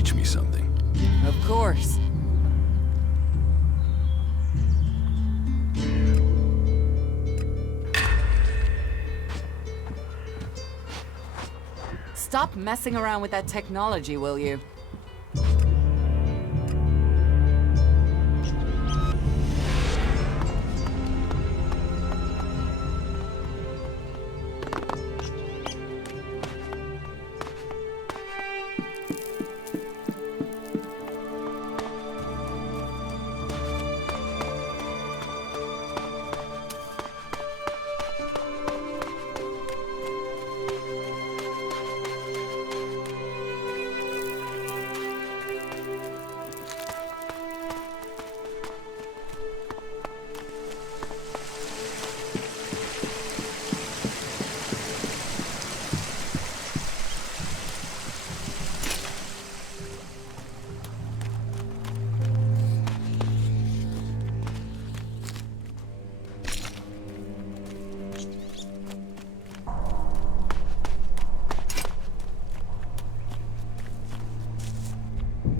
teach me something. Of course. Stop messing around with that technology, will you?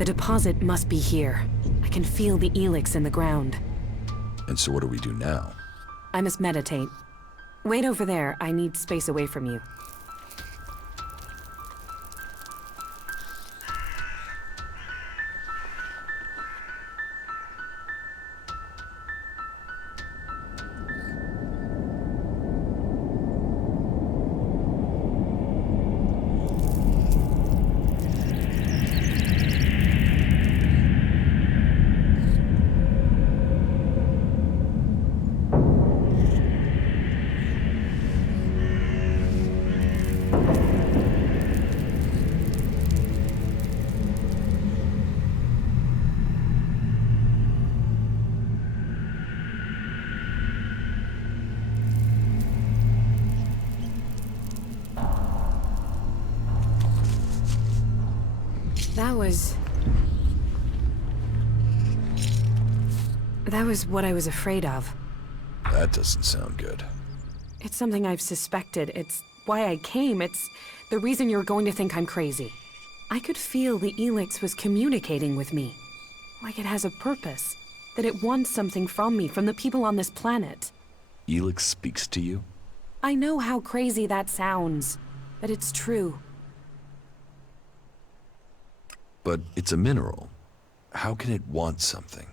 The deposit must be here. I can feel the Elex in the ground. And so what do we do now? I must meditate. Wait over there. I need space away from you. That was what I was afraid of. That doesn't sound good. It's something I've suspected. It's why I came. It's the reason you're going to think I'm crazy. I could feel the Elex was communicating with me. Like it has a purpose. That it wants something from me, from the people on this planet. Elex speaks to you? I know how crazy that sounds, but it's true. But it's a mineral. How can it want something?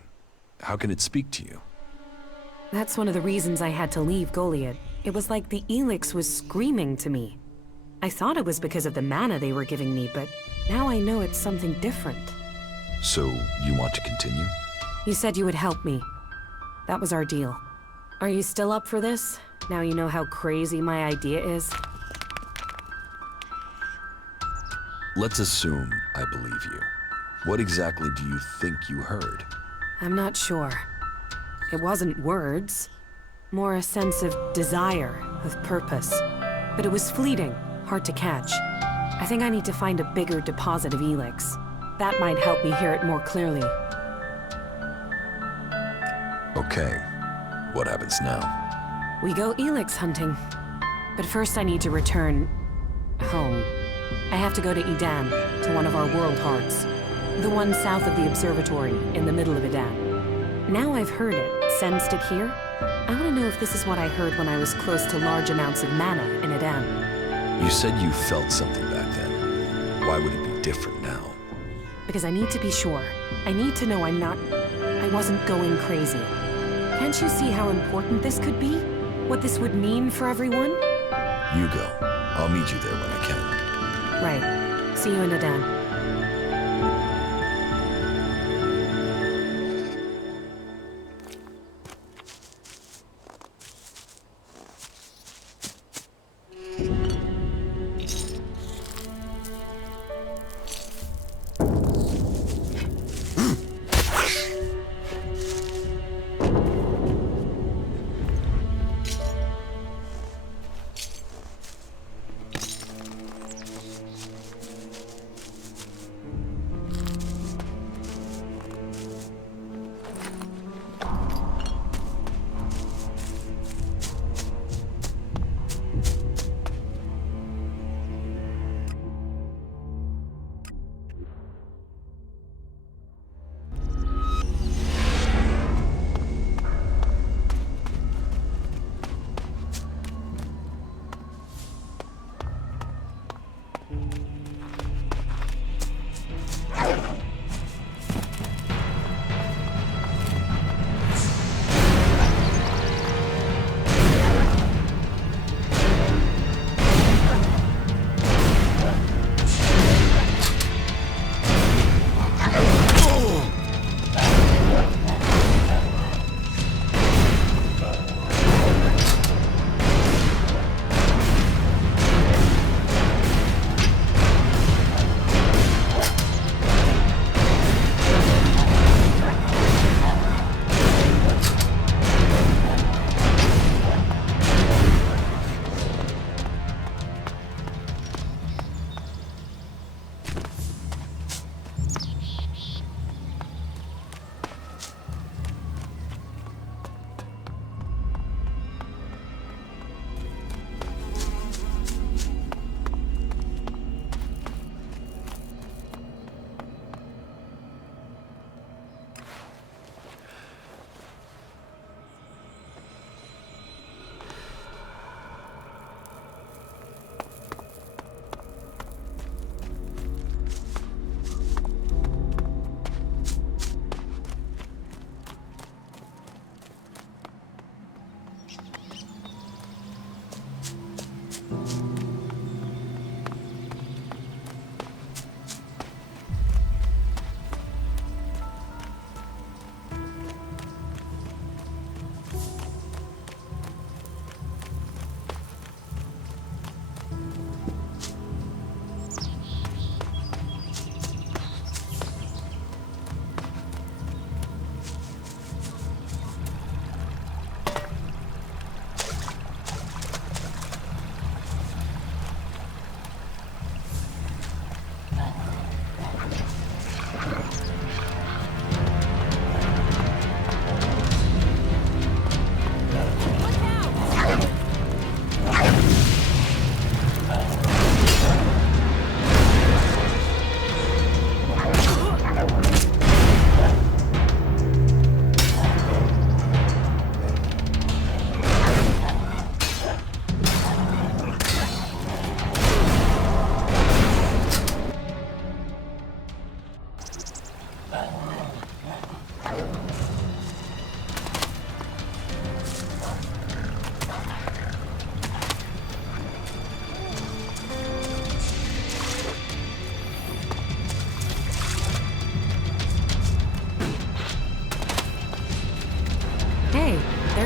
How can it speak to you? That's one of the reasons I had to leave Goliath. It was like the Elex was screaming to me. I thought it was because of the mana they were giving me, but now I know it's something different. So, you want to continue? You said you would help me. That was our deal. Are you still up for this? Now you know how crazy my idea is? Let's assume I believe you. What exactly do you think you heard? I'm not sure. It wasn't words. More a sense of desire, of purpose. But it was fleeting, hard to catch. I think I need to find a bigger deposit of Elex. That might help me hear it more clearly. Okay. What happens now? We go Elex hunting. But first I need to return... home. I have to go to Edan, to one of our world hearts. The one south of the observatory, in the middle of Edan. Now I've heard it, sensed it here. I want to know if this is what I heard when I was close to large amounts of mana in Edan. You said you felt something back then. Why would it be different now? Because I need to be sure. I need to know I wasn't going crazy. Can't you see how important this could be? What this would mean for everyone? You go. I'll meet you there when I can. Right. See you in Edan.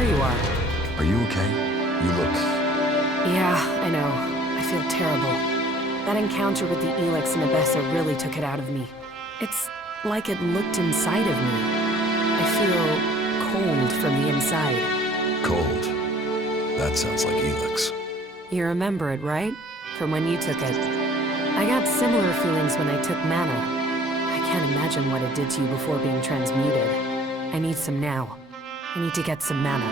there you are. Are you okay? You look... Yeah, I know. I feel terrible. That encounter with the Elex and Abessa really took it out of me. It's like it looked inside of me. I feel cold from the inside. cold. That sounds like Elex. You remember it, right? From when you took it. I got similar feelings when I took mana. I can't imagine what it did to you before being transmuted. I need some now. I need to get some mana.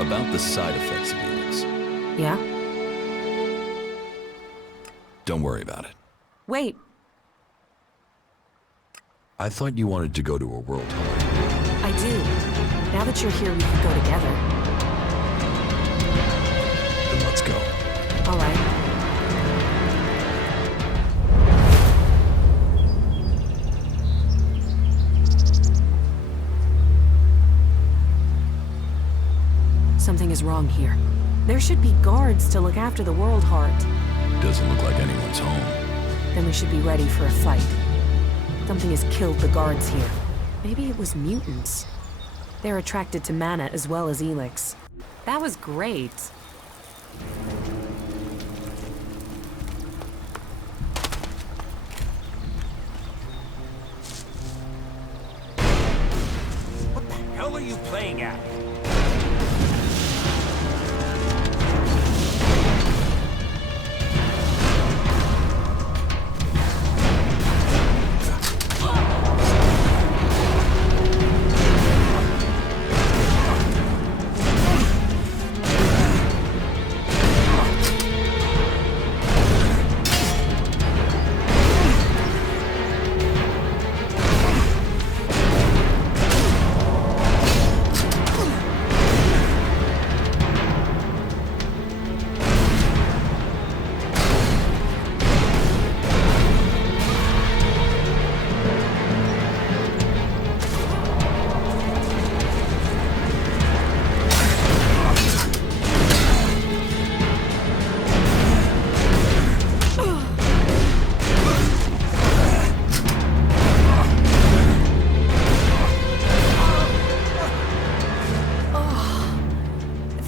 About the side effects of Elex. Yeah? Don't worry about it. Wait. I thought you wanted to go to a world home. I do. Now that you're here, we can go together. Then let's go. All right. Something is wrong here. There should be guards to look after the World Heart. Doesn't look like anyone's home. Then we should be ready for a fight. Something has killed the guards here. Maybe it was mutants. They're attracted to mana as well as Elex. That was great. What the hell are you playing at?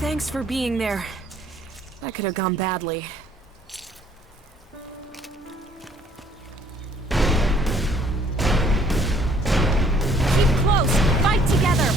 Thanks for being there. That could have gone badly. Keep close! Fight together!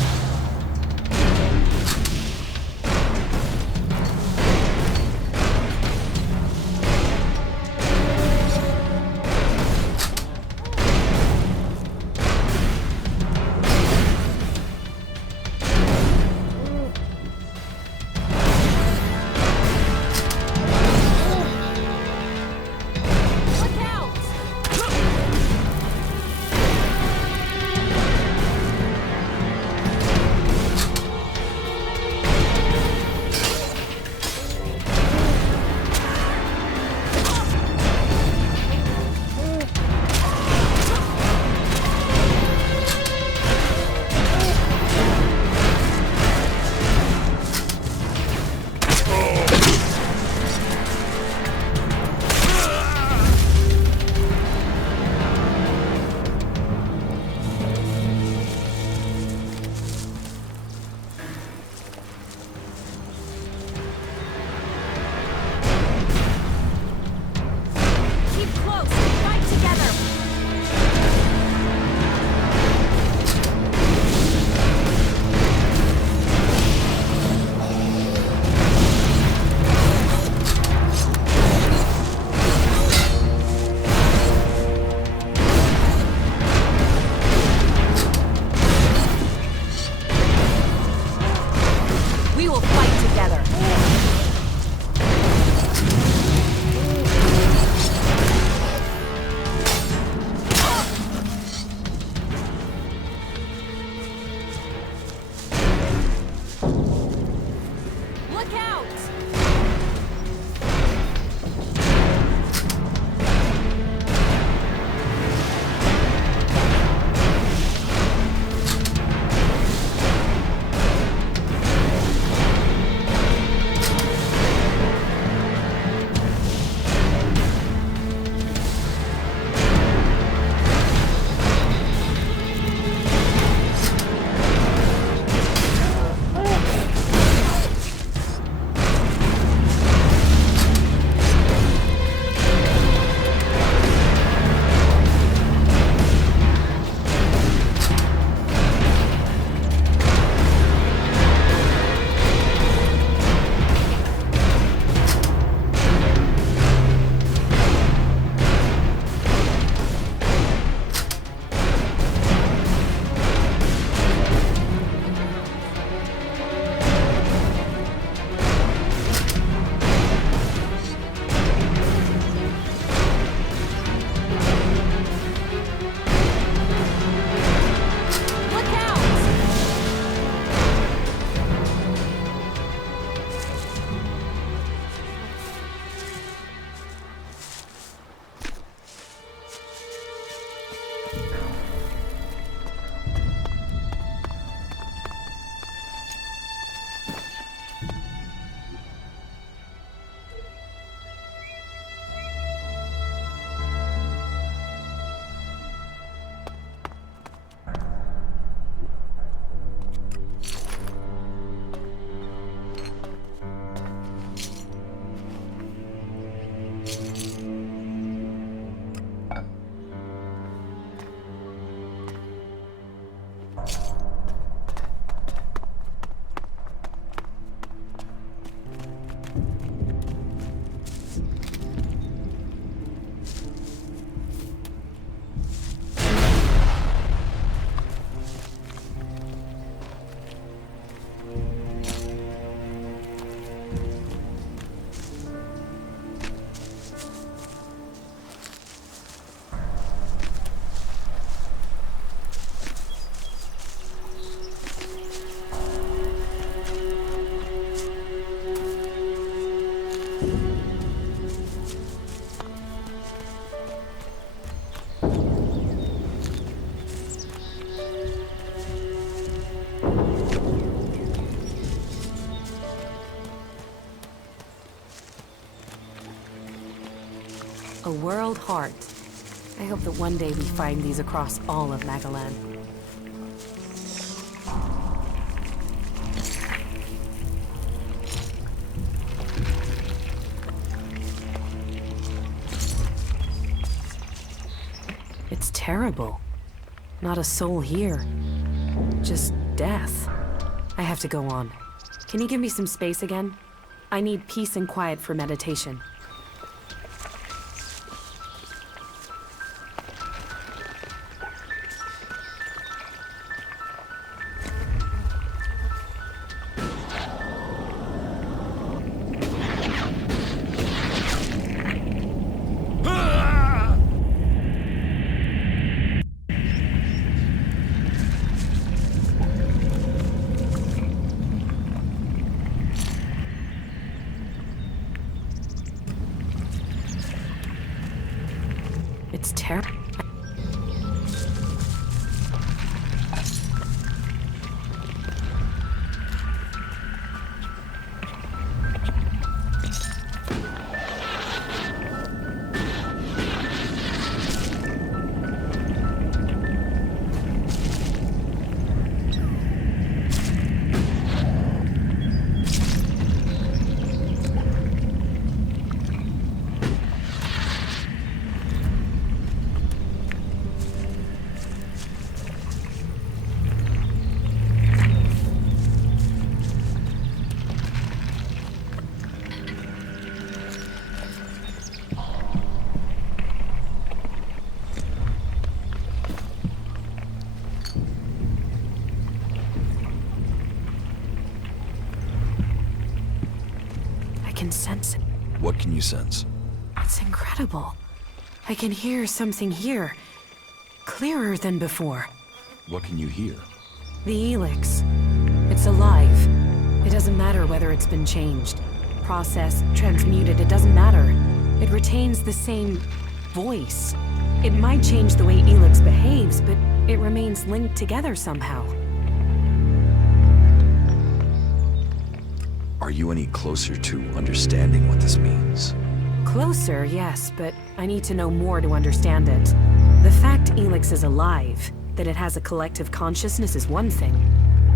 World Heart. I hope that one day we find these across all of Magalan. It's terrible. Not a soul here. Just death. I have to go on. Can you give me some space again? I need peace and quiet for meditation. It's terrible. I can sense it. What can you sense? It's incredible. I can hear something here. Clearer than before. What can you hear? The Elex. It's alive. It doesn't matter whether it's been changed, processed, transmuted, it doesn't matter. It retains the same voice. It might change the way Elex behaves, but it remains linked together somehow. Are you any closer to understanding what this means? Closer, yes, but I need to know more to understand it. The fact Elex is alive, that it has a collective consciousness is one thing,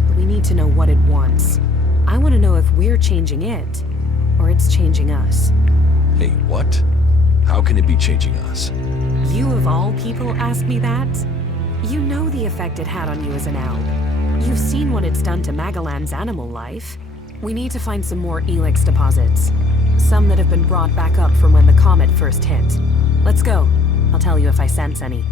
but we need to know what it wants. I want to know if we're changing it, or it's changing us. Hey, what? How can it be changing us? You of all people ask me that? You know the effect it had on you as an owl. You've seen what it's done to Magalan's animal life. We need to find some more Elex deposits. Some that have been brought back up from when the comet first hit. Let's go. I'll tell you if I sense any.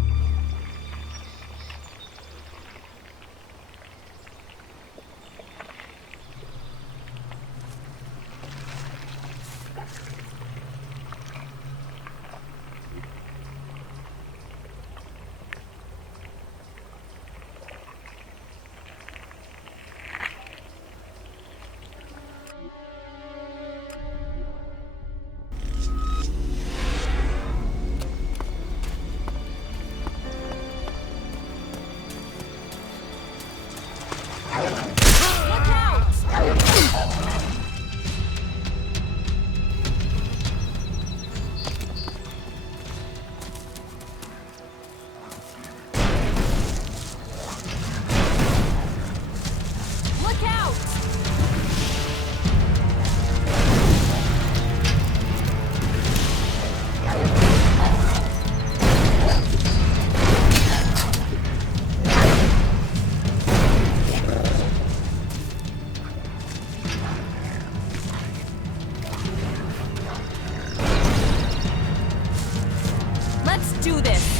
Do this!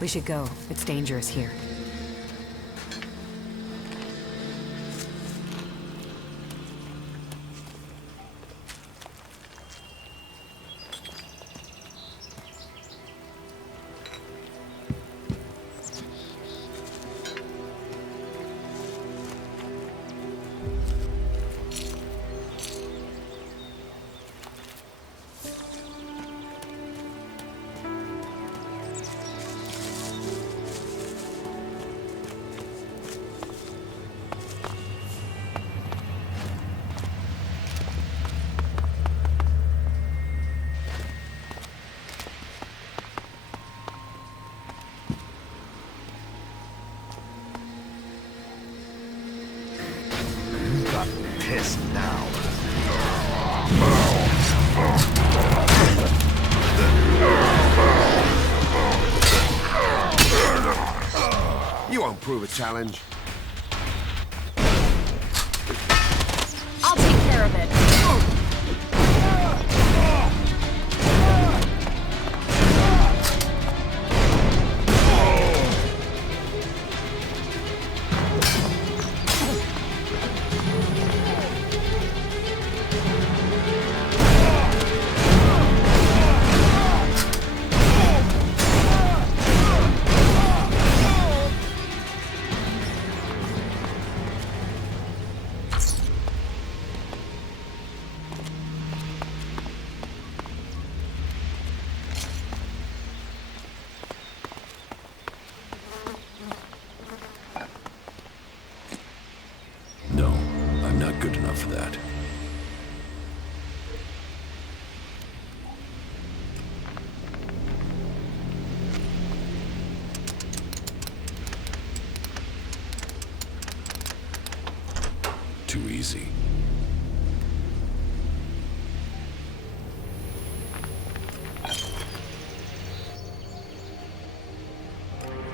We should go. It's dangerous here. piss now. You won't prove a challenge. I'll take care of it. No, I'm not good enough for that. Too easy.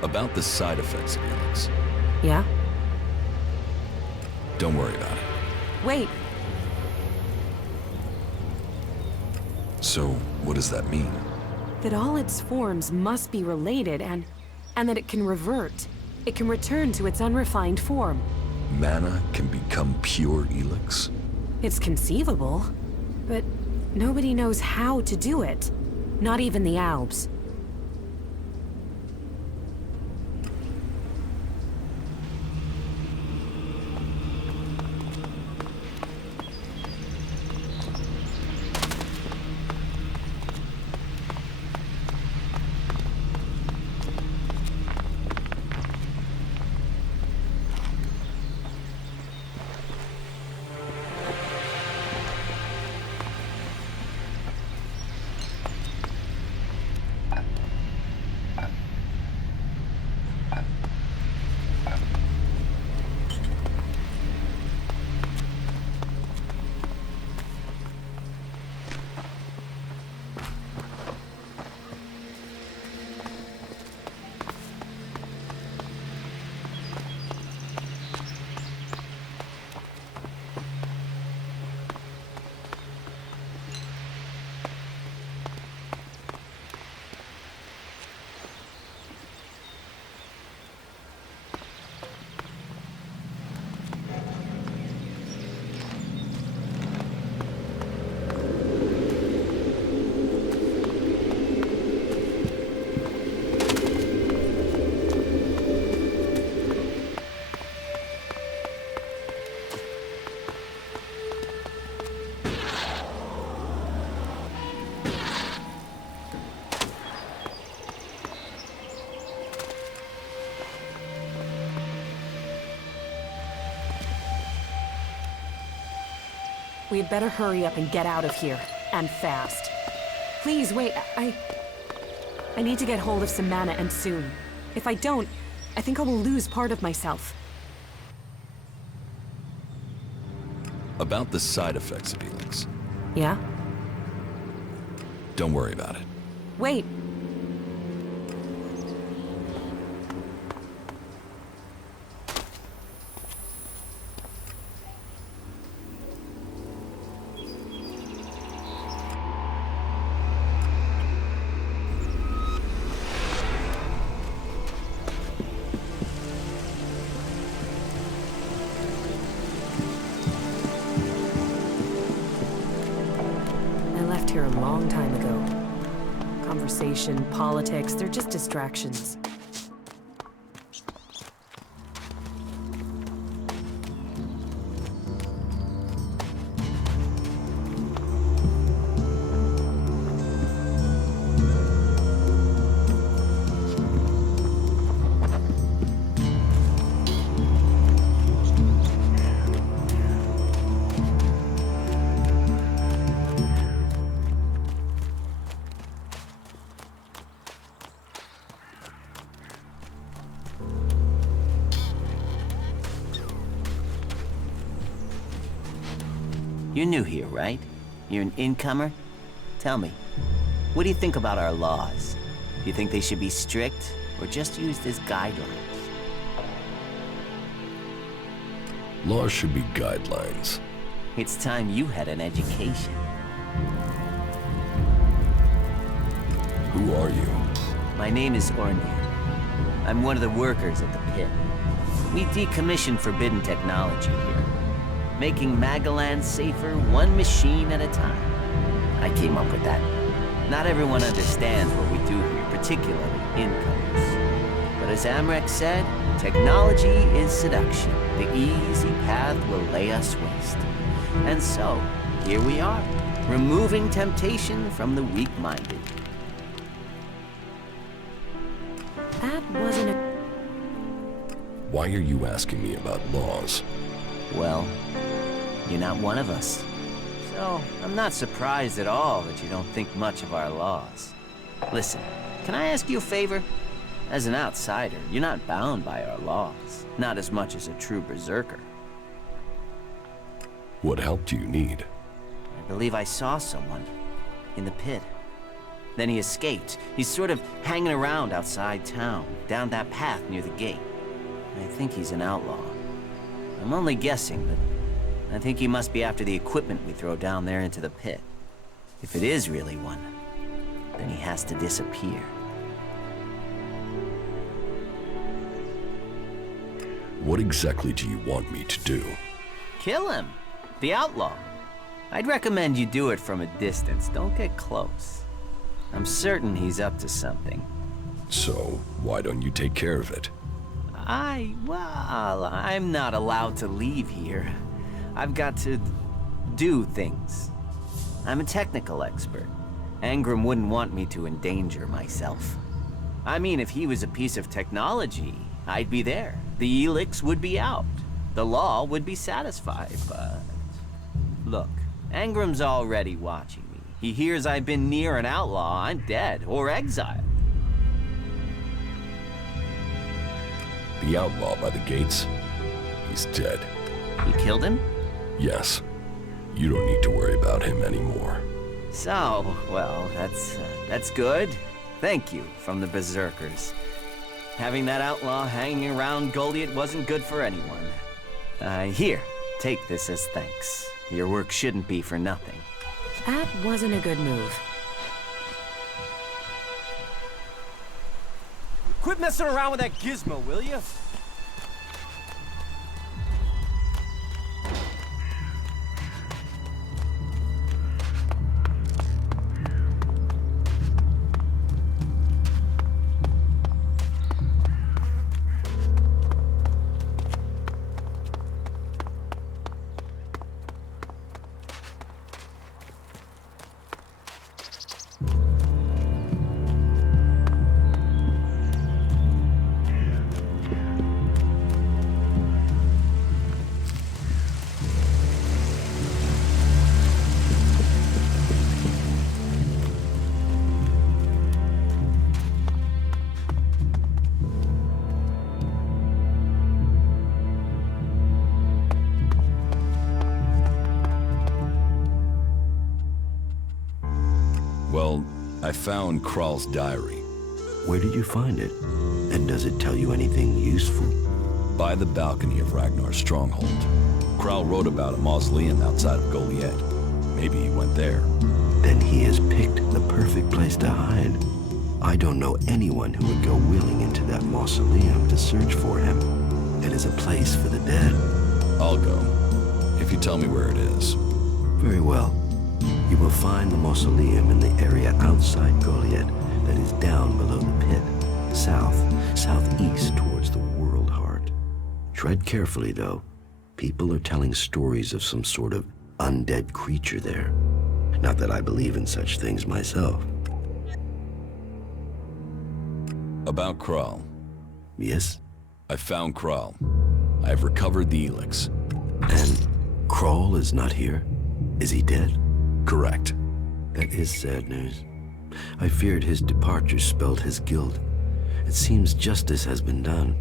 About the side effects of Elex. Yeah? Don't worry about it. Wait. So, what does that mean? That all its forms must be related and that it can revert. It can return to its unrefined form. Mana can become pure Elex? It's conceivable, but nobody knows how to do it. Not even the Albs. We had better hurry up and get out of here. And fast. Please, wait, I need to get hold of some mana, and soon. If I don't, I think I will lose part of myself. About the side effects of Elex. Yeah? Don't worry about it. Wait. Here a long time ago. Conversation, politics, they're just distractions. You're new here, right? You're an incomer? Tell me, what do you think about our laws? Do you think they should be strict, or just used as guidelines? Laws should be guidelines. It's time you had an education. Who are you? My name is Ornir. I'm one of the workers at the pit. We decommission forbidden technology here, making Magaland safer one machine at a time. I came up with that. Not everyone understands what we do here, particularly incomers. But as Amrek said, technology is seduction. The easy path will lay us waste. And so, here we are, removing temptation from the weak-minded. That wasn't a... Why are you asking me about laws? Well, you're not one of us. So, I'm not surprised at all that you don't think much of our laws. Listen, can I ask you a favor? As an outsider, you're not bound by our laws. Not as much as a true berserker. What help do you need? I believe I saw someone in the pit. Then he escaped. He's sort of hanging around outside town, down that path near the gate. I think he's an outlaw. I'm only guessing, but I think he must be after the equipment we throw down there into the pit. If it is really one, then he has to disappear. What exactly do you want me to do? Kill him! The outlaw. I'd recommend you do it from a distance. Don't get close. I'm certain he's up to something. So, why don't you take care of it? Well, I'm not allowed to leave here. I've got to do things. I'm a technical expert. Angram wouldn't want me to endanger myself. I mean, if he was a piece of technology, I'd be there. The Elex would be out. The law would be satisfied, but... Look, Angram's already watching me. He hears I've been near an outlaw, I'm dead, or exiled. The outlaw by the gates? He's dead. You killed him? Yes. You don't need to worry about him anymore. So, well, that's good. Thank you from the Berserkers. Having that outlaw hanging around Goliath wasn't good for anyone. Here, take this as thanks. Your work shouldn't be for nothing. That wasn't a good move. Quit messing around with that gizmo, will you? Well, I found Kral's diary. Where did you find it? And does it tell you anything useful? By the balcony of Ragnar's stronghold. Kral wrote about a mausoleum outside of Goliath. Maybe he went there. Then he has picked the perfect place to hide. I don't know anyone who would go willing into that mausoleum to search for him. It is a place for the dead. I'll go, if you tell me where it is. Very well. You will find the mausoleum in the area outside Goliath that is down below the pit, southeast towards the world heart. Tread carefully, though. People are telling stories of some sort of undead creature there. Not that I believe in such things myself. About Kral. Yes? I found Kral. I have recovered the Elex. And Kral is not here? Is he dead? Correct. That is sad news. I feared his departure spelled his guilt. It seems justice has been done.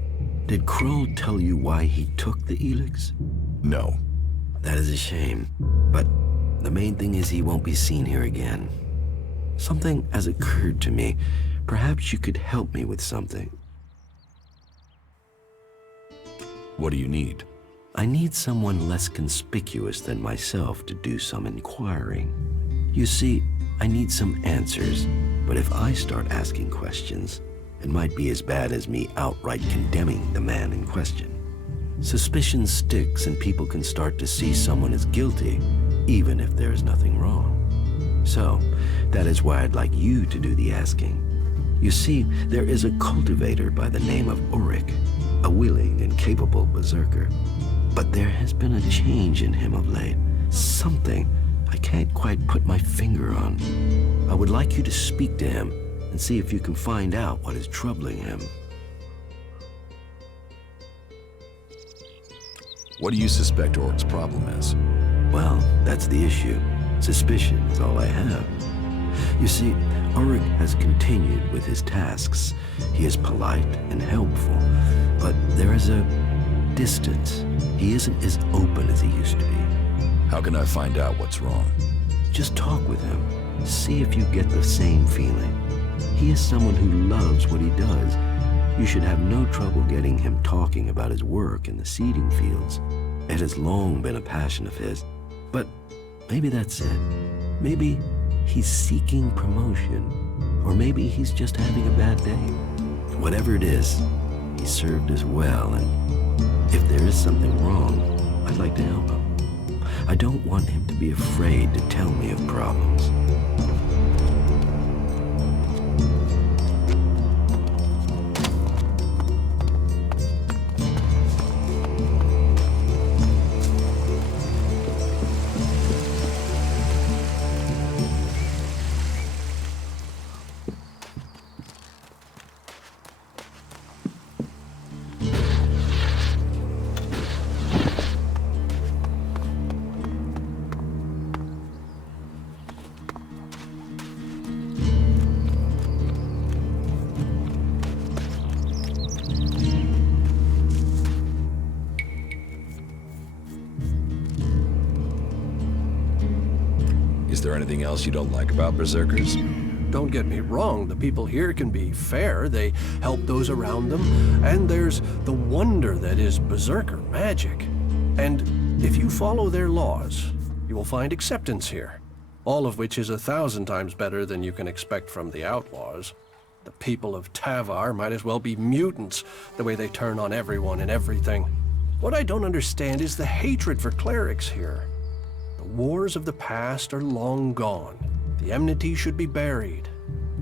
Did Kral tell you why he took the Elex? No. That is a shame. But the main thing is he won't be seen here again. Something has occurred to me. Perhaps you could help me with something. What do you need? I need someone less conspicuous than myself to do some inquiring. You see, I need some answers, but if I start asking questions, it might be as bad as me outright condemning the man in question. Suspicion sticks and people can start to see someone as guilty, even if there is nothing wrong. So, that is why I'd like you to do the asking. You see, there is a cultivator by the name of Ulrich, a willing and capable berserker. But there has been a change in him of late. Something I can't quite put my finger on. I would like you to speak to him and see if you can find out what is troubling him. What do you suspect Orc's problem is? Well, that's the issue. Suspicion is all I have. You see, Ulrich has continued with his tasks. He is polite and helpful, but there is a distance. He isn't as open as he used to be. How can I find out what's wrong? Just talk with him. See if you get the same feeling. He is someone who loves what he does. You should have no trouble getting him talking about his work in the seeding fields. It has long been a passion of his. But maybe that's it. Maybe he's seeking promotion. Or maybe he's just having a bad day. Whatever it is, he served us well, and if there is something wrong, I'd like to help him. I don't want him to be afraid to tell me of problems. Is there anything else you don't like about berserkers? Don't get me wrong, the people here can be fair. They help those around them. And there's the wonder that is berserker magic. And if you follow their laws, you will find acceptance here. All of which is 1,000 times better than you can expect from the outlaws. The people of Tavar might as well be mutants, the way they turn on everyone and everything. What I don't understand is the hatred for clerics here. The wars of the past are long gone. The enmity should be buried.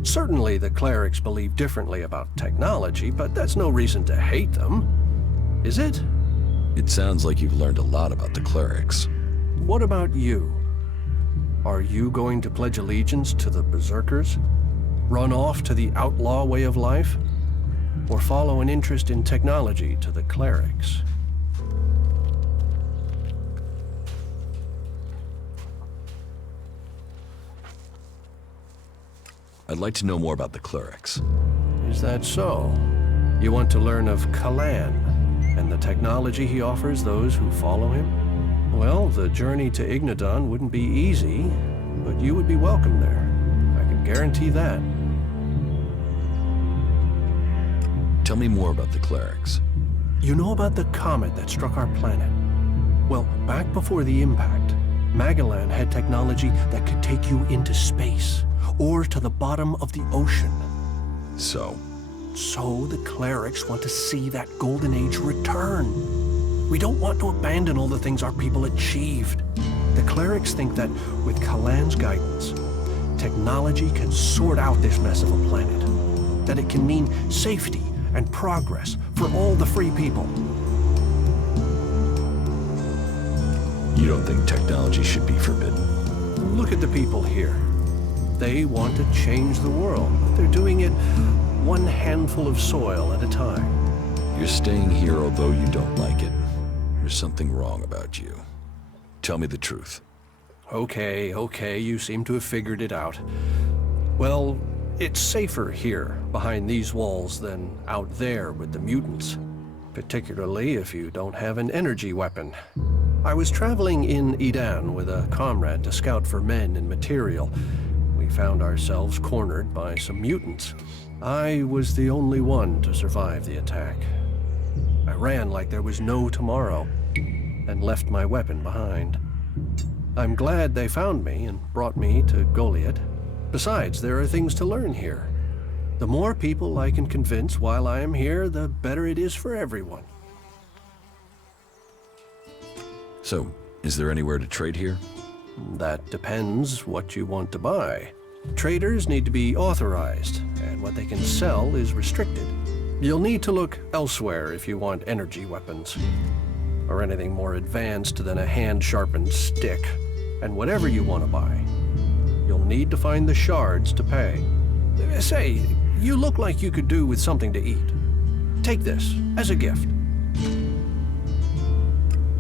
Certainly the clerics believe differently about technology, but that's no reason to hate them. Is it? It sounds like you've learned a lot about the clerics. What about you? Are you going to pledge allegiance to the berserkers? Run off to the outlaw way of life? Or follow an interest in technology to the clerics? I'd like to know more about the clerics. Is that so? You want to learn of Kalan and the technology he offers those who follow him? Well, the journey to Ignadon wouldn't be easy, but you would be welcome there. I can guarantee that. Tell me more about the clerics. You know about the comet that struck our planet? Well, back before the impact, Magellan had technology that could take you into space, or to the bottom of the ocean. So the clerics want to see that golden age return. We don't want to abandon all the things our people achieved. The clerics think that with Kalan's guidance, technology can sort out this mess of a planet. That it can mean safety and progress for all the free people. you don't think technology should be forbidden? Look at the people here. They want to change the world, but they're doing it one handful of soil at a time. You're staying here although you don't like it. There's something wrong about you. Tell me the truth. Okay, you seem to have figured it out. Well, it's safer here, behind these walls, than out there with the mutants. Particularly if you don't have an energy weapon. I was traveling in Edan with a comrade to scout for men and material. We found ourselves cornered by some mutants. I was the only one to survive the attack. I ran like there was no tomorrow, and left my weapon behind. I'm glad they found me and brought me to Goliath. Besides, there are things to learn here. The more people I can convince while I am here, the better it is for everyone. So, is there anywhere to trade here? That depends what you want to buy. Traders need to be authorized, and what they can sell is restricted. You'll need to look elsewhere if you want energy weapons, or anything more advanced than a hand-sharpened stick. And whatever you want to buy, you'll need to find the shards to pay. Say, you look like you could do with something to eat. Take this as a gift.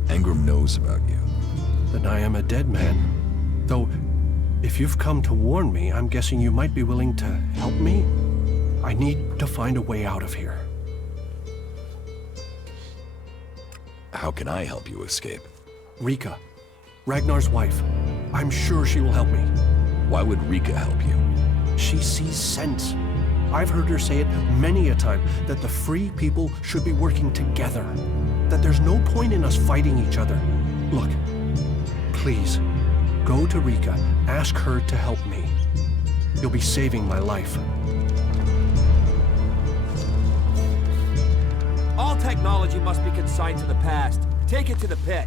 Engram knows about you. Then I am a dead man. Though, if you've come to warn me, I'm guessing you might be willing to help me? I need to find a way out of here. How can I help you escape? Rika, Ragnar's wife. I'm sure she will help me. Why would Rika help you? She sees sense. I've heard her say it many a time, that the free people should be working together. That there's no point in us fighting each other. Look, please, go to Rika, ask her to help me. You'll be saving my life. All technology must be consigned to the past. Take it to the pit.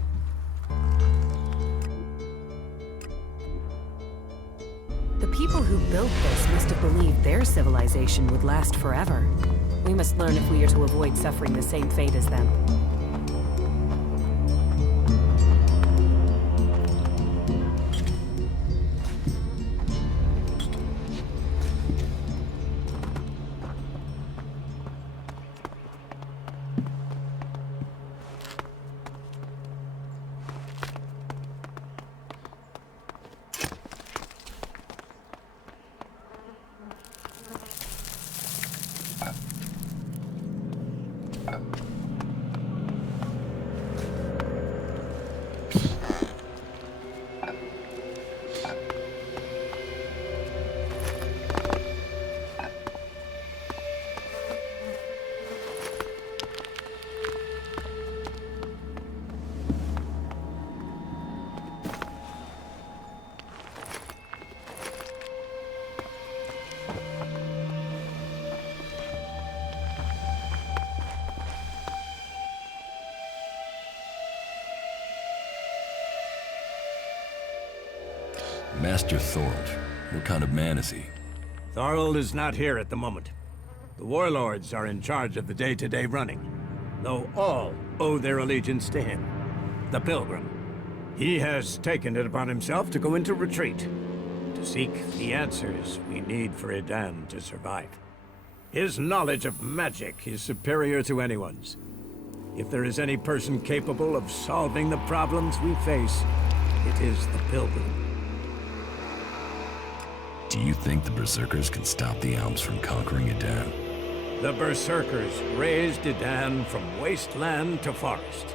The people who built this must have believed their civilization would last forever. We must learn if we are to avoid suffering the same fate as them. Master Thorold. What kind of man is he? Thorold is not here at the moment. The warlords are in charge of the day-to-day running, though all owe their allegiance to him, the Pilgrim. He has taken it upon himself to go into retreat, to seek the answers we need for Edan to survive. His knowledge of magic is superior to anyone's. If there is any person capable of solving the problems we face, it is the Pilgrim. Do you think the Berserkers can stop the Alps from conquering Edan? The Berserkers raised Edan from wasteland to forest.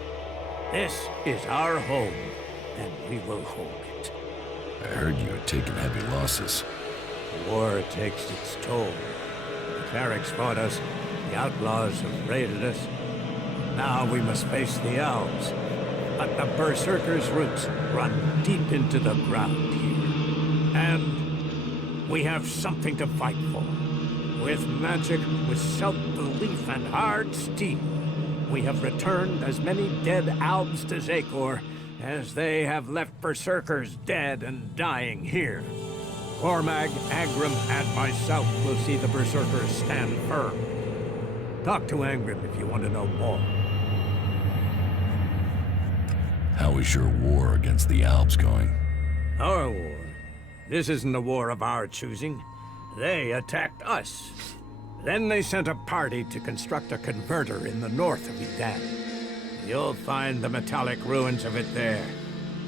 This is our home, and we will hold it. I heard you had taken heavy losses. The war takes its toll. The clerics fought us, the outlaws have raided us. Now we must face the elves. But the Berserkers' roots run deep into the ground here. And we have something to fight for. With magic, with self-belief and hard steel, we have returned as many dead Albs to Zakor as they have left Berserkers dead and dying here. Cormag, Angram, and myself will see the Berserkers stand firm. Talk to Angram if you want to know more. How is your war against the Alps going? Our war? This isn't a war of our choosing. They attacked us. Then they sent a party to construct a converter in the north of Edan. You'll find the metallic ruins of it there,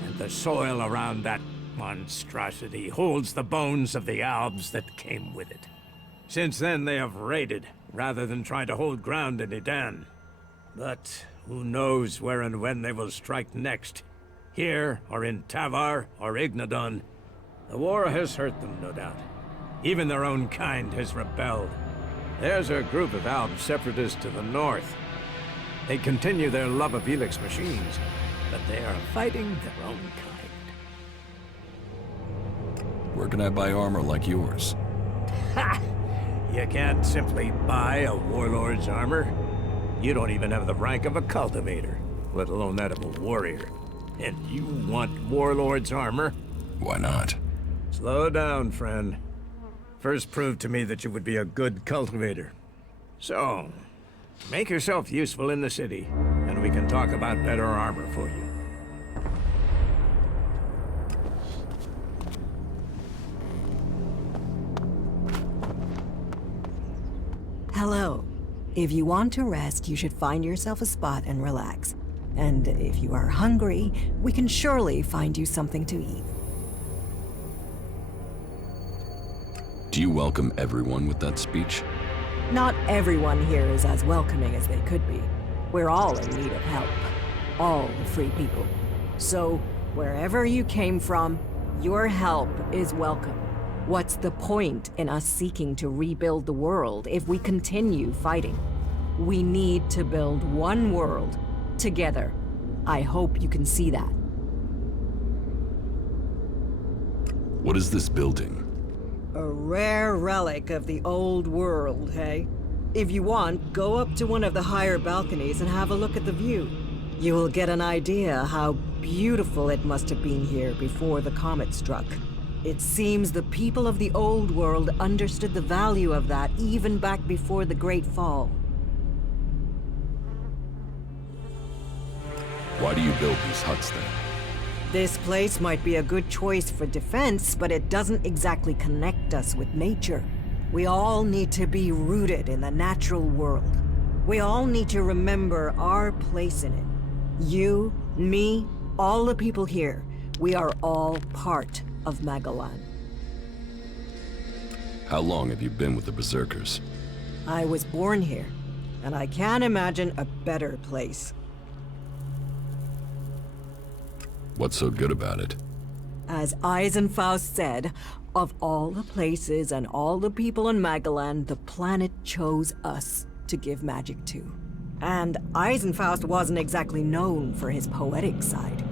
and the soil around that monstrosity holds the bones of the Albs that came with it. Since then they have raided, rather than try to hold ground in Edan. But who knows where and when they will strike next. Here, or in Tavar, or Ignadon, the war has hurt them, no doubt. Even their own kind has rebelled. There's a group of Alb separatists to the north. They continue their love of Elex machines, but they are fighting their own kind. Where can I buy armor like yours? Ha! You can't simply buy a warlord's armor. You don't even have the rank of a cultivator, let alone that of a warrior. And you want warlord's armor? Why not? Slow down, friend. First prove to me that you would be a good cultivator. So, make yourself useful in the city, and we can talk about better armor for you. Hello. If you want to rest, you should find yourself a spot and relax. And if you are hungry, we can surely find you something to eat. Do you welcome everyone with that speech? Not everyone here is as welcoming as they could be. We're all in need of help. All the free people. So, wherever you came from, your help is welcome. What's the point in us seeking to rebuild the world if we continue fighting? We need to build one world, together. I hope you can see that. What is this building? A rare relic of the old world, hey? If you want, go up to one of the higher balconies and have a look at the view. You will get an idea how beautiful it must have been here before the comet struck. It seems the people of the old world understood the value of that even back before the Great Fall. Why do you build these huts then? This place might be a good choice for defense, but it doesn't exactly connect us with nature. We all need to be rooted in the natural world. We all need to remember our place in it. You, me, all the people here, we are all part of Magalan. How long have you been with the Berserkers? I was born here, and I can't imagine a better place. What's so good about it? As Eisenfaust said, of all the places and all the people in Magalan, the planet chose us to give magic to. And Eisenfaust wasn't exactly known for his poetic side.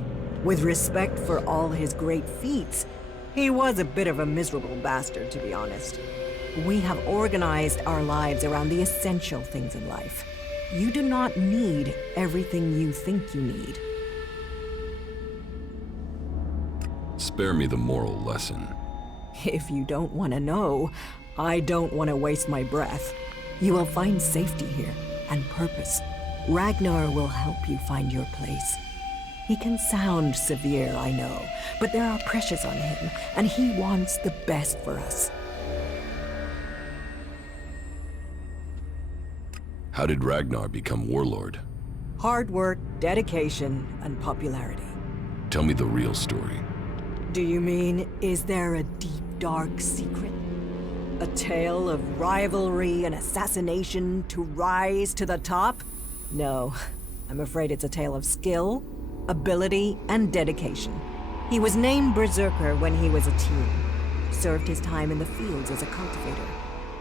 With respect for all his great feats, he was a bit of a miserable bastard, to be honest. We have organized our lives around the essential things in life. You do not need everything you think you need. Spare me the moral lesson. If you don't want to know, I don't want to waste my breath. You will find safety here, and purpose. Ragnar will help you find your place. He can sound severe, I know, but there are pressures on him, and he wants the best for us. How did Ragnar become warlord? Hard work, dedication, and popularity. Tell me the real story. Do you mean, is there a deep, dark secret? A tale of rivalry and assassination to rise to the top? No, I'm afraid it's a tale of skill, ability, and dedication. He was named Berserker when he was a teen. Served his time in the fields as a cultivator.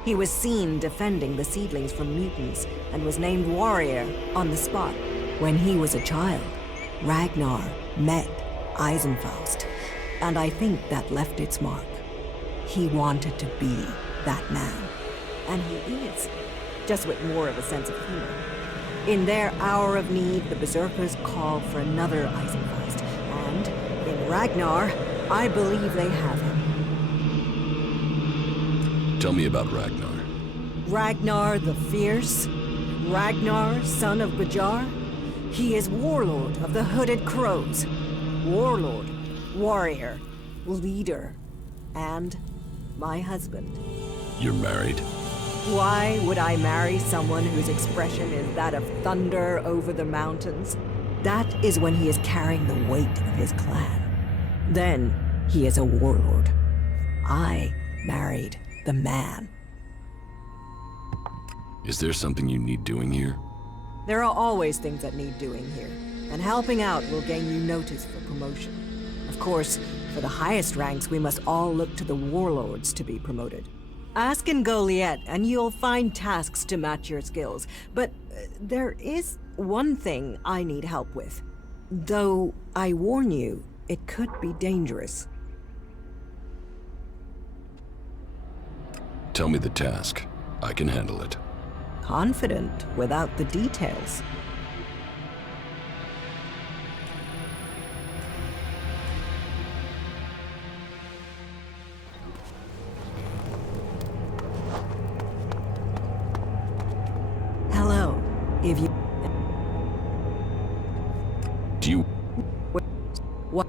He was seen defending the seedlings from mutants and was named warrior on the spot. When he was a child, Ragnar met Eisenfaust, and I think that left its mark. He wanted to be that man, and he is, just with more of a sense of humor. In their hour of need, the Berserkers call for another Eisenfaust, and in Ragnar, I believe they have him. Tell me about Ragnar. Ragnar the Fierce? Ragnar, son of Bajar? He is warlord of the Hooded Crows. Warlord, warrior, leader, and my husband. You're married? Why would I marry someone whose expression is that of thunder over the mountains? That is when he is carrying the weight of his clan. Then he is a warlord. I married the man. Is there something you need doing here? There are always things that need doing here, and helping out will gain you notice for promotion. Of course, for the highest ranks, we must all look to the warlords to be promoted. Ask in Goliath, and you'll find tasks to match your skills. But there is one thing I need help with. Though, I warn you, it could be dangerous. Tell me the task. I can handle it. Confident without the details. Hello. If you... Do you... What?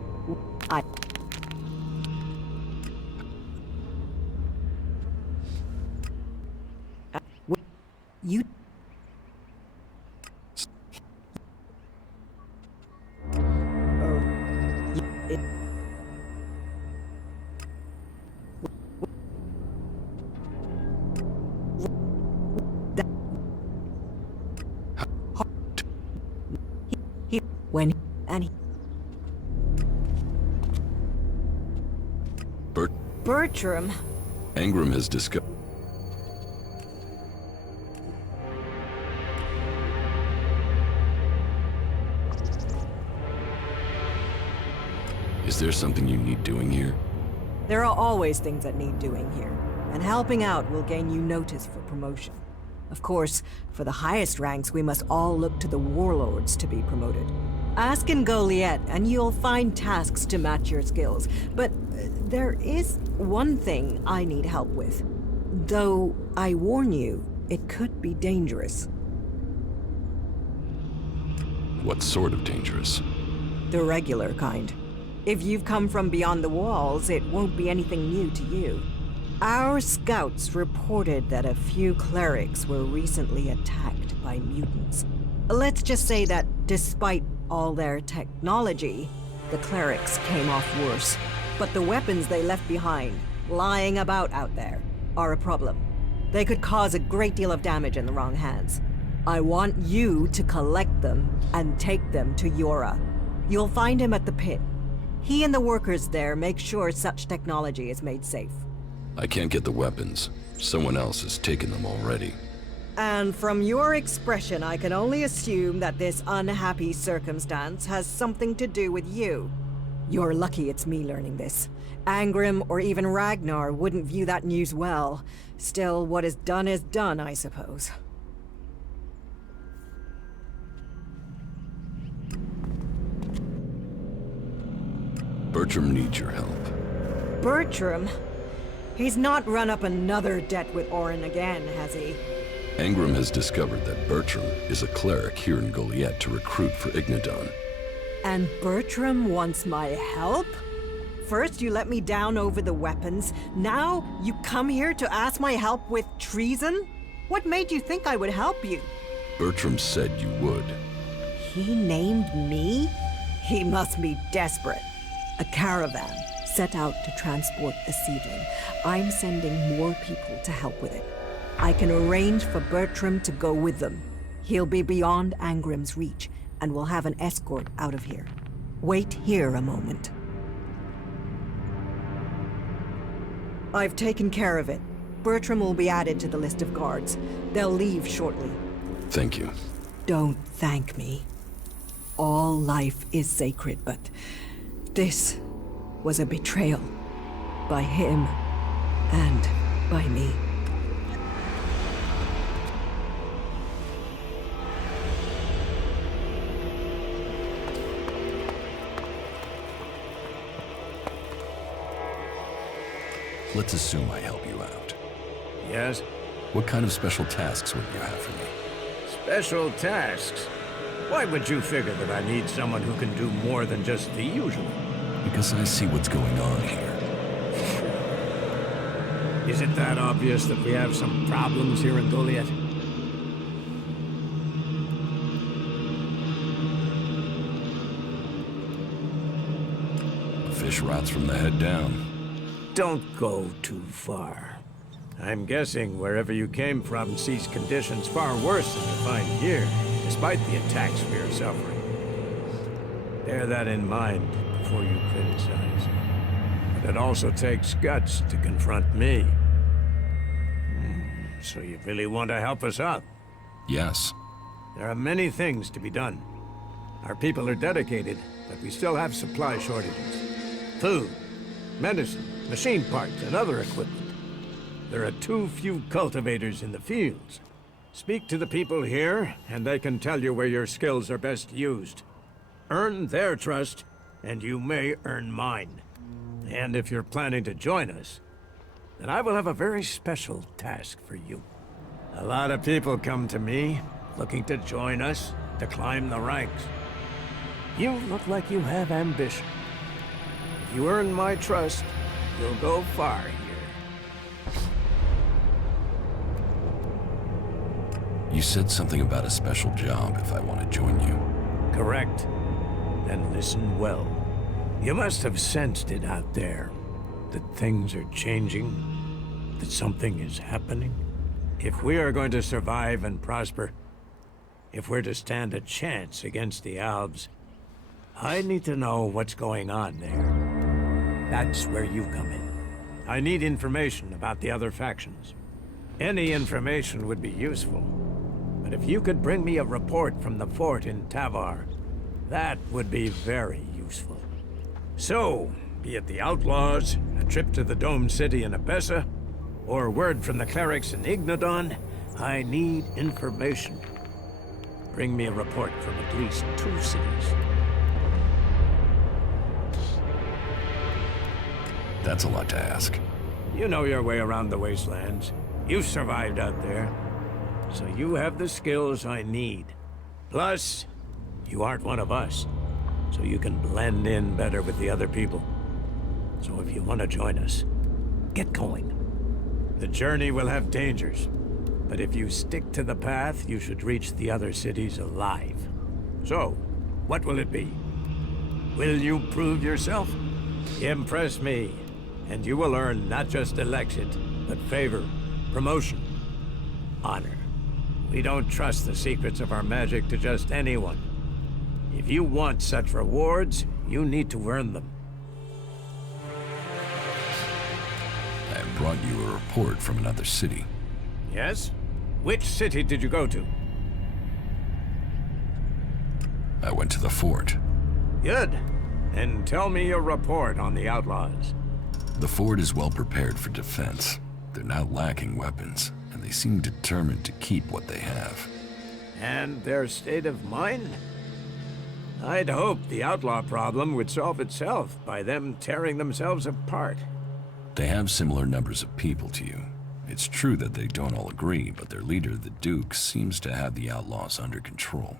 I... You... When... And he... Bertram... Ingram has discovered... Is there something you need doing here? There are always things that need doing here, and helping out will gain you notice for promotion. Of course, for the highest ranks, we must all look to the warlords to be promoted. Ask in Goliath, and you'll find tasks to match your skills. But there is one thing I need help with. Though, I warn you, it could be dangerous. What sort of dangerous? The regular kind. If you've come from beyond the walls, it won't be anything new to you. Our scouts reported that a few clerics were recently attacked by mutants. Let's just say that despite all their technology, the clerics came off worse. But the weapons they left behind, lying about out there, are a problem. They could cause a great deal of damage in the wrong hands. I want you to collect them and take them to Yora. You'll find him at the pit. He and the workers there make sure such technology is made safe. I can't get the weapons. Someone else has taken them already. And from your expression, I can only assume that this unhappy circumstance has something to do with you. You're lucky it's me learning this. Angrim or even Ragnar wouldn't view that news well. Still, what is done, I suppose. Bertram needs your help. Bertram? He's not run up another debt with Orin again, has he? Ingram has discovered that Bertram is a cleric here in Goliath to recruit for Ignadon. And Bertram wants my help? First you let me down over the weapons, now you come here to ask my help with treason? What made you think I would help you? Bertram said you would. He named me? He must be desperate. A caravan set out to transport the seedling. I'm sending more people to help with it. I can arrange for Bertram to go with them. He'll be beyond Angrim's reach, and we'll have an escort out of here. Wait here a moment. I've taken care of it. Bertram will be added to the list of guards. They'll leave shortly. Thank you. Don't thank me. All life is sacred, but this was a betrayal. By him, and by me. Let's assume I help you out. Yes? What kind of special tasks would you have for me? Special tasks? Why would you figure that I need someone who can do more than just the usual? Because I see what's going on here. Is it that obvious that we have some problems here in Goliath? Fish rots from the head down. Don't go too far. I'm guessing wherever you came from sees conditions far worse than you find here. despite the attacks we are suffering. Bear that in mind before you criticize. But it also takes guts to confront me. So you really want to help us out? Yes. There are many things to be done. Our people are dedicated, but we still have supply shortages. Food, medicine, machine parts, and other equipment. There are too few cultivators in the fields. Speak to the people here, and they can tell you where your skills are best used. Earn their trust, and you may earn mine. And if you're planning to join us, then I will have a very special task for you. A lot of people come to me, looking to join us, to climb the ranks. You look like you have ambition. If you earn my trust, you'll go far here. You said something about a special job if I want to join you. Correct. Then listen well. You must have sensed it out there. That things are changing. That something is happening. If we are going to survive and prosper, if we're to stand a chance against the Alps, I need to know what's going on there. That's where you come in. I need information about the other factions. Any information would be useful. But if you could bring me a report from the fort in Tavar, that would be very useful. So, be it the Outlaws, a trip to the Dome City in Abessa, or word from the clerics in Ignadon, I need information. Bring me a report from at least 2 cities. That's a lot to ask. You know your way around the wastelands. You've survived out there. So you have the skills I need. Plus, you aren't one of us. So you can blend in better with the other people. So if you want to join us, get going. The journey will have dangers. But if you stick to the path, you should reach the other cities alive. So, what will it be? Will you prove yourself? Impress me, and you will earn not just Elexit, but favor, promotion, honor. We don't trust the secrets of our magic to just anyone. If you want such rewards, you need to earn them. I have brought you a report from another city. Yes? Which city did you go to? I went to the fort. Good. And tell me your report on the Outlaws. The fort is well prepared for defense. They're not lacking weapons, and they seem determined to keep what they have. And their state of mind? I'd hoped the outlaw problem would solve itself by them tearing themselves apart. They have similar numbers of people to you. It's true that they don't all agree, but their leader, the Duke, seems to have the outlaws under control.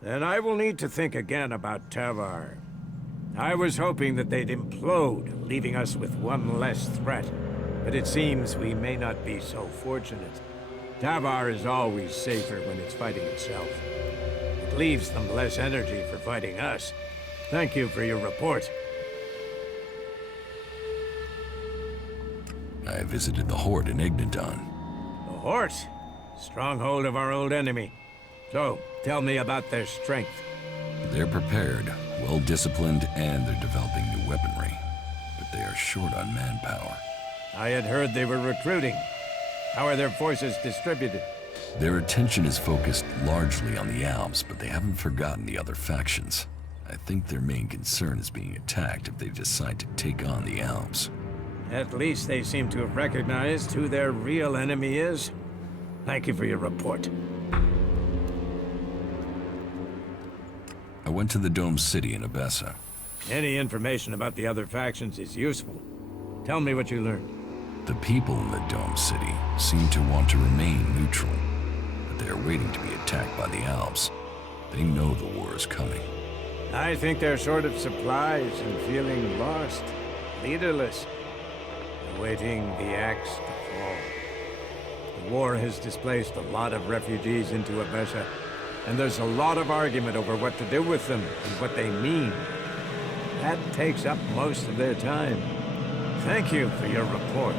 Then I will need to think again about Tavar. I was hoping that they'd implode, leaving us with one less threat. But it seems we may not be so fortunate. Tavar is always safer when it's fighting itself. It leaves them less energy for fighting us. Thank you for your report. I visited the Horde in Ignadon. The Horde? Stronghold of our old enemy. So, tell me about their strength. They're prepared, well-disciplined, and they're developing new weaponry. But they are short on manpower. I had heard they were recruiting. How are their forces distributed? Their attention is focused largely on the Alps, but they haven't forgotten the other factions. I think their main concern is being attacked if they decide to take on the Alps. At least they seem to have recognized who their real enemy is. Thank you for your report. I went to the Dome City in Abessa. Any information about the other factions is useful. Tell me what you learned. The people in the Dome City seem to want to remain neutral, but they are waiting to be attacked by the Alps. They know the war is coming. I think they're short of supplies and feeling lost, leaderless, awaiting the axe to fall. The war has displaced a lot of refugees into Abessa, and there's a lot of argument over what to do with them and what they mean. That takes up most of their time. Thank you for your report.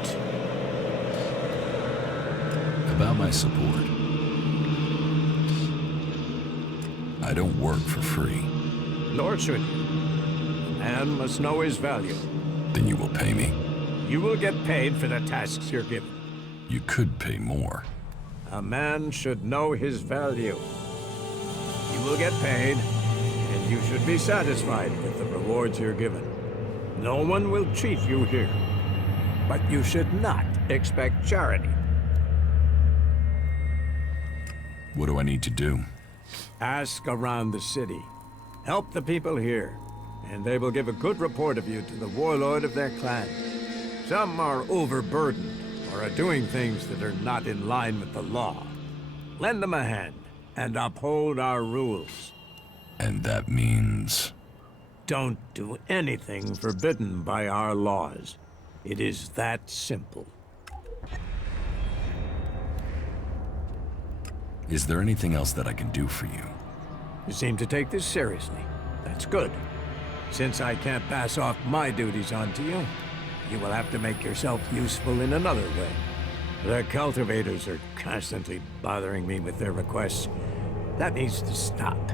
About my support. I don't work for free. Nor should you. A man must know his value. Then you will pay me. You will get paid for the tasks you're given. You could pay more. A man should know his value. You will get paid, and you should be satisfied with the rewards you're given. No one will cheat you here. But you should not expect charity. What do I need to do? Ask around the city. Help the people here, and they will give a good report of you to the warlord of their clan. Some are overburdened, or are doing things that are not in line with the law. Lend them a hand, and uphold our rules. And that means... Don't do anything forbidden by our laws. It is that simple. Is there anything else that I can do for you? You seem to take this seriously. That's good. Since I can't pass off my duties onto you, you will have to make yourself useful in another way. The cultivators are constantly bothering me with their requests. That needs to stop.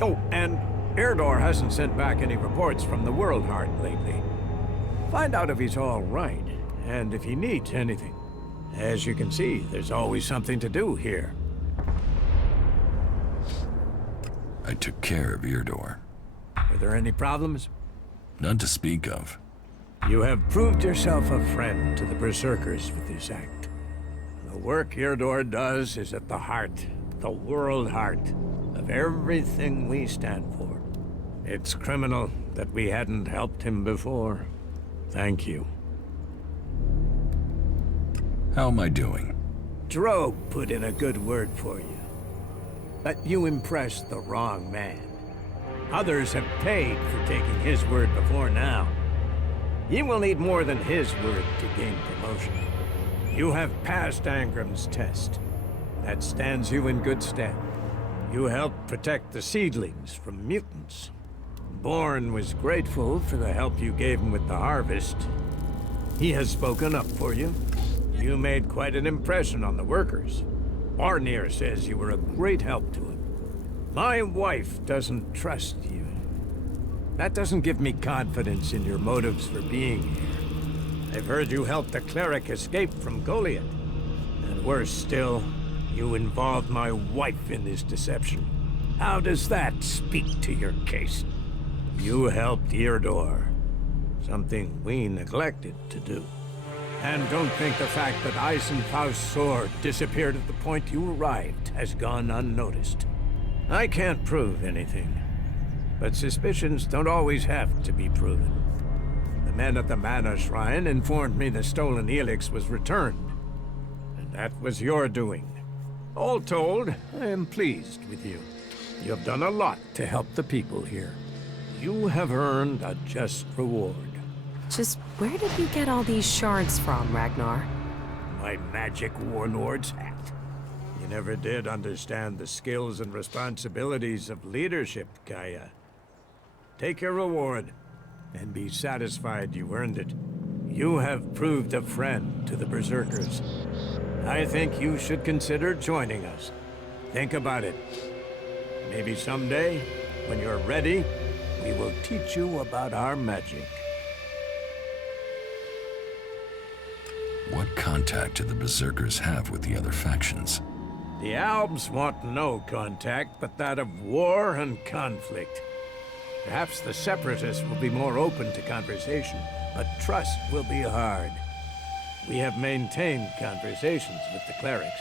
Oh, and Erdor hasn't sent back any reports from the World Heart lately. Find out if he's all right, and if he needs anything. As you can see, there's always something to do here. I took care of Erdor. Were there any problems? None to speak of. You have proved yourself a friend to the Berserkers with this act. The work Erdor does is at the heart, the world heart, of everything we stand for. It's criminal that we hadn't helped him before. Thank you. How am I doing? Drogue put in a good word for you. But you impressed the wrong man. Others have paid for taking his word before now. You will need more than his word to gain promotion. You have passed Angram's test. That stands you in good stead. You helped protect the seedlings from mutants. Born was grateful for the help you gave him with the harvest. He has spoken up for you. You made quite an impression on the workers. Barnir says you were a great help to him. My wife doesn't trust you. That doesn't give me confidence in your motives for being here. I've heard you helped the cleric escape from Goliath. And worse still, you involved my wife in this deception. How does that speak to your case? You helped Erdor. Something we neglected to do. And don't think the fact that Eisenfaust's sword disappeared at the point you arrived has gone unnoticed. I can't prove anything, but suspicions don't always have to be proven. The men at the Mana Shrine informed me the stolen Elex was returned, and that was your doing. All told, I am pleased with you. You have done a lot to help the people here. You have earned a just reward. Just where did you get all these shards from, Ragnar? My magic warlord's hat. You never did understand the skills and responsibilities of leadership, Gaia. Take your reward, and be satisfied you earned it. You have proved a friend to the Berserkers. I think you should consider joining us. Think about it. Maybe someday, when you're ready, we will teach you about our magic. What contact do the Berserkers have with the other factions? The Albs want no contact but that of war and conflict. Perhaps the Separatists will be more open to conversation, but trust will be hard. We have maintained conversations with the clerics,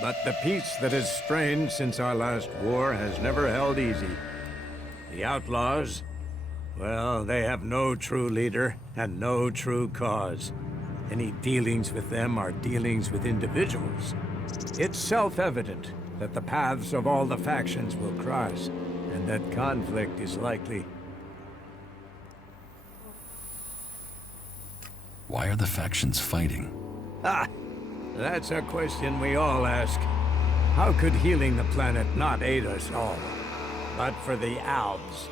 but the peace that has strained since our last war has never held easy. The outlaws, well, they have no true leader and no true cause. Any dealings with them are dealings with individuals. It's self-evident that the paths of all the factions will cross, and that conflict is likely. Why are the factions fighting? Ah, that's a question we all ask. How could healing the planet not aid us all? But for the Alps,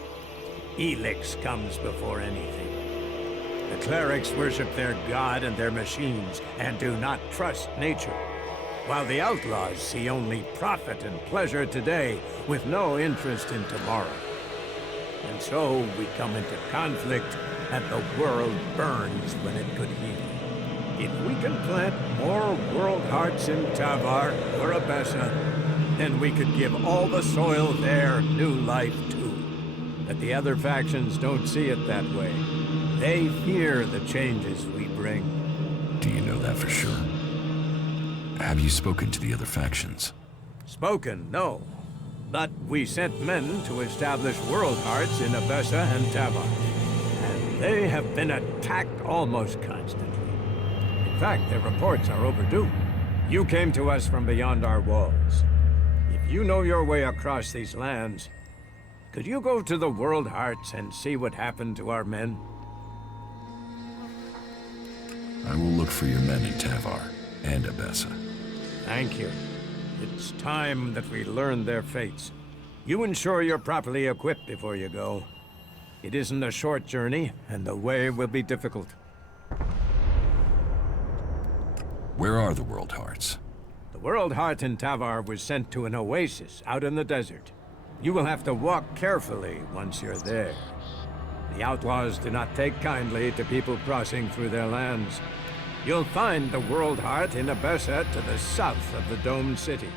Elex comes before anything. The clerics worship their god and their machines, and do not trust nature. while the outlaws see only profit and pleasure today with no interest in tomorrow. And so we come into conflict, and the world burns when it could heal. If we can plant more world hearts in Tavar or Abessa, then we could give all the soil there new life too. But the other factions don't see it that way. They fear the changes we bring. Do you know that for sure? Have you spoken to the other factions? Spoken, no. But we sent men to establish world hearts in Abessa and Tavar. And they have been attacked almost constantly. In fact, their reports are overdue. You came to us from beyond our walls. If you know your way across these lands, could you go to the World Hearts and see what happened to our men? I will look for your men in Tavar and Abessa. Thank you. It's time that we learn their fates. You ensure you're properly equipped before you go. It isn't a short journey, and the way will be difficult. Where are the World Hearts? The World Heart in Tavar was sent to an oasis out in the desert. You will have to walk carefully once you're there. The outlaws do not take kindly to people crossing through their lands. You'll find the World Heart in Abessa to the south of the domed city.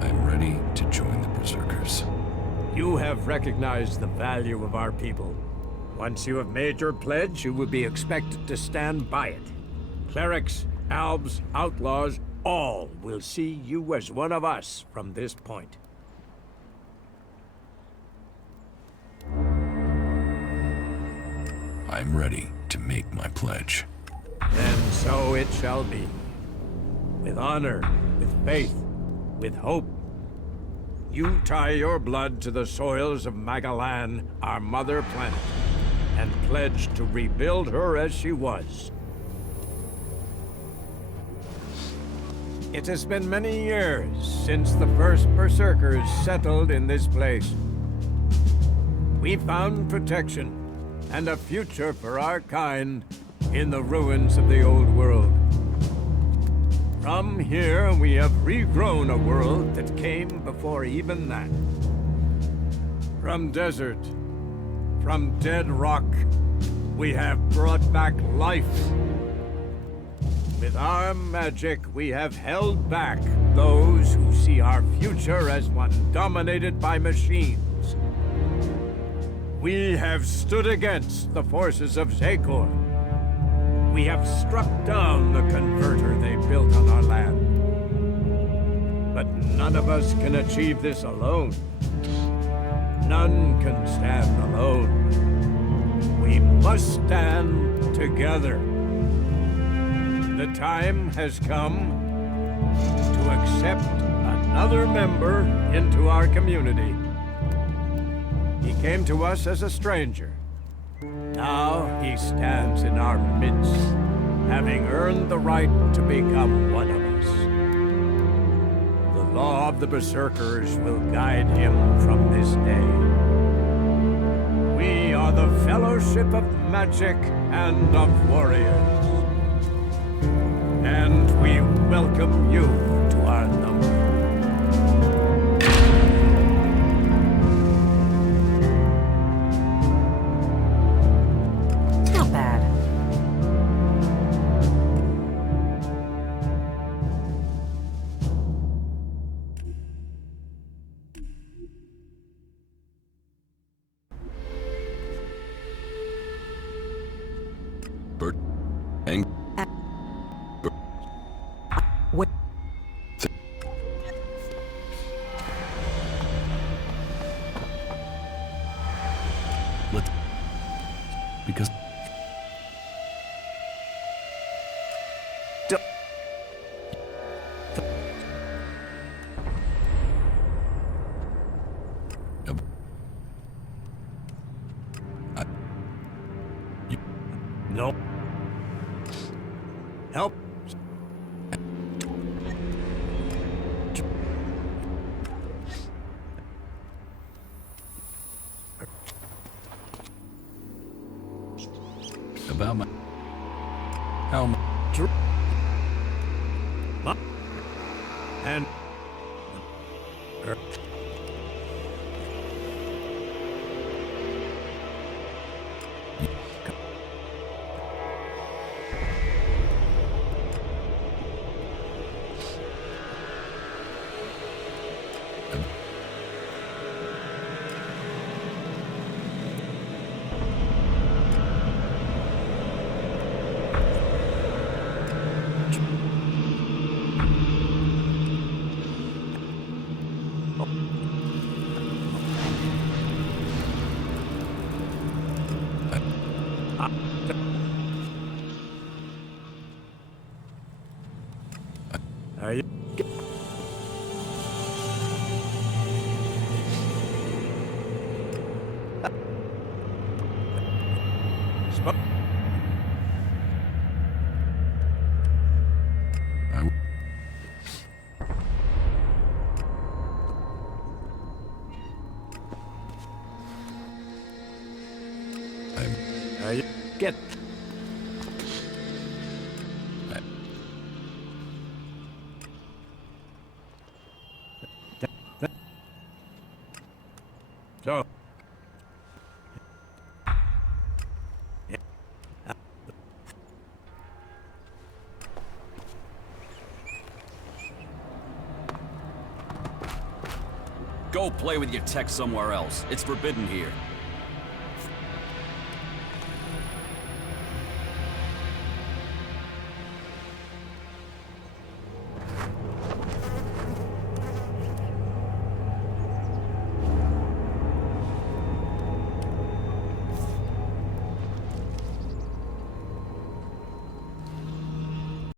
I'm ready to join the Berserkers. You have recognized the value of our people. Once you have made your pledge, you will be expected to stand by it. Clerics, elves, outlaws, all will see you as one of us from this point. I'm ready to make my pledge. And so it shall be. With honor, with faith, with hope. You tie your blood to the soils of Magalan, our mother planet, and pledge to rebuild her as she was. It has been many years since the first Berserkers settled in this place. We found protection and a future for our kind in the ruins of the old world. From here, we have regrown a world that came before even that. From desert, from dead rock, we have brought back life. With our magic, we have held back those who see our future as one dominated by machines. We have stood against the forces of Zakor. We have struck down the converter they built on our land. But none of us can achieve this alone. None can stand alone. We must stand together. The time has come to accept another member into our community. He came to us as a stranger. Now he stands in our midst, having earned the right to become one of us. The law of the Berserkers will guide him from this day. We are the Fellowship of Magic and of Warriors. And we welcome you to our number. Not bad. Bert, Ang. What? Let. Because. No. About my... How much? And... Are you... Are you... Get... So... Go play with your tech somewhere else. It's forbidden here.